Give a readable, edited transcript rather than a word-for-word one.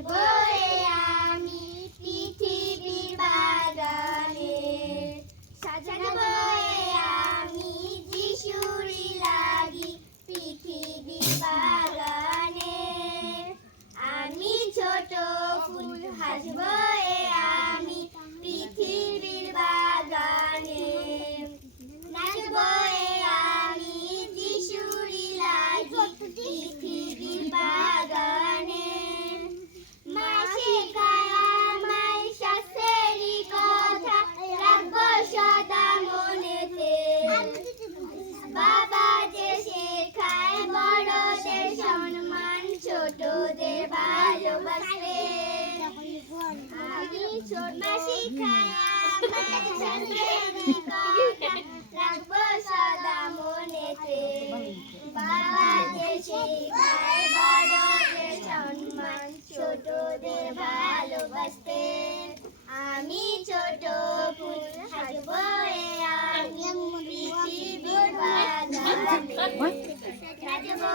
হাসবো আমি পৃথিবীর বাগানে, সাজাবো আমি যিশুরি লাগি পৃথিবীর বাগানে। আমি ছোট ফুল হাসবো আমি পৃথিবীর বাগানে, নাচবো আমি যিশুরি লাগি পৃথিবীর বাগানে। মা শেখায় আমায় শাস্ত্রেরই কথা, রাখবো সদা মনেতে। বাবা যে শেখায় বড়দের সম্মান, ছোটদের ভালোবাসতে। আমি মা শেখায় আমায় শাস্ত্রেরই কথা, রাখবো সদা মনেতে। বাবা যে শেখায় বড়দের সম্মান, ছোটদের ভালোবাসতে। আমি ছোট ফুল হাসবো আমি পৃথিবীর বাগানে, নাচবো